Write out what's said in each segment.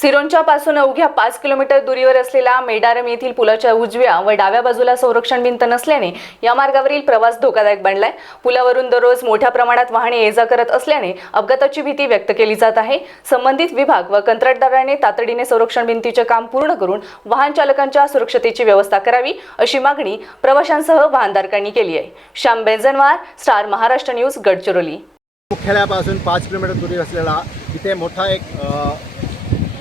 सिरोंचा पासून अवघ्या 5 किलोमीटर दूरीवर असलेल्या मेडारम येथील पुलाच्या उजव्या व डाव्या बाजूला संरक्षण भिंत नसल्याने या मार्गावरील प्रवास धोकादायक बनलाय। पुलावरून दररोज मोठ्या प्रमाणात वाहने ये जा करत असल्याने अपघाताची भीती व्यक्त केली जात आहे। संबंधित विभाग व कंत्राटदाराने तातडीने संरक्षण भिंतीचे काम पूर्ण करून वाहन चालकांच्या सुरक्षतेची व्यवस्था करावी अशी मागणी प्रवाशांसह वाहनधारकांनी केली आहे। Shyam Benjanwar, Star Maharashtra News, Gadchiroli. मुख्यालयापासून 5 किलोमीटर दूरी असलेला इथे मोठा एक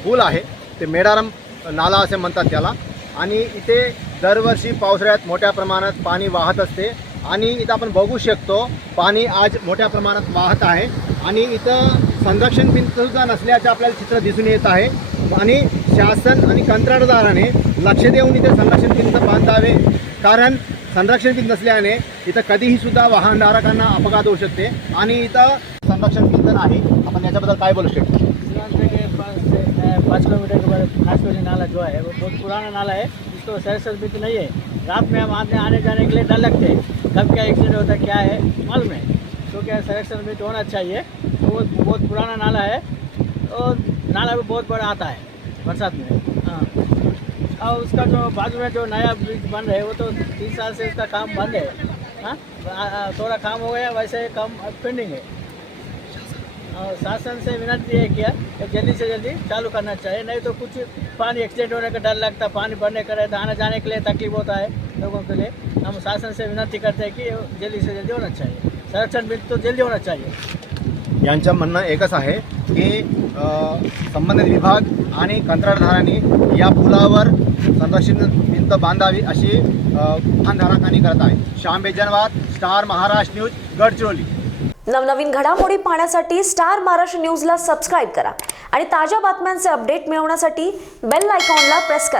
पूल आहे। ते मेडारम नाला असे म्हणतात त्याला। आणि इथे दरवर्षी पावसाळ्यात मोठ्या प्रमाणात पाणी वाहत असते आणि इथं आपण बघू शकतो पाणी आज मोठ्या प्रमाणात वाहत आहे आणि इथं संरक्षण भिंत सुद्धा नसल्याचे आपल्याला चित्र दिसून येत आहे। आणि शासन आणि कंत्राटदाराने लक्ष देऊन इथे संरक्षण भिंत बांधावे, कारण संरक्षण भिंत नसल्याने इथं कधीही सुद्धा वाहनधारकांना अपघात होऊ शकते आणि इथं संरक्षण भिंत नाही। आपण याच्याबद्दल काय बोलू शकतो? 5 किलोमीटर के बाद खासवाली नाला जो है वो बहुत पुराना नाला है, जिसको संरक्षण भिंत नहीं है। रात में हम आने जाने के लिए डर लगते हैं, कब क्या एक्सीडेंट होता है क्या है मालूम है। तो क्या संरक्षण भिंत होना चाहिए। तो वो बहुत पुराना नाला है और नाला भी बहुत बड़ा आता है बरसात में। हाँ, और उसका जो बाजू में जो नया ब्रिज बन रहा है वो तो 3 साल से उसका काम बंद है। हाँ, थोड़ा काम हो गया, वैसे काम पेंडिंग है। और शासन से विनती है किया कि जल्दी से जल्दी चालू करना चाहिए, नहीं तो कुछ पानी एक्सीडेंट होने का डर लगता, पानी भरने का रहता, आने जाने के लिए तकलीफ होता है लोगों के लिए। हम शासन से विनती करते हैं कि जल्दी से जल्दी होना चाहिए, संरक्षण भिंत तो जल्दी होना चाहिए। यांचं म्हणणं एकच आहे की संबंधित विभाग आणि कंत्राटदारांनी या पुलावर संरक्षण भिंत बांधावी अशी वाहनधारकांनी करत आहे। Shyam Benjanwar, Star Maharashtra News, Gadchiroli. नवनवीन घडामोडी पाहण्यासाठी स्टार महाराष्ट्र न्यूजला सबस्क्राइब करा आणि ताज्या बातम्यांचे अपडेट मिळवण्यासाठी बेल आयकॉनला प्रेस करा।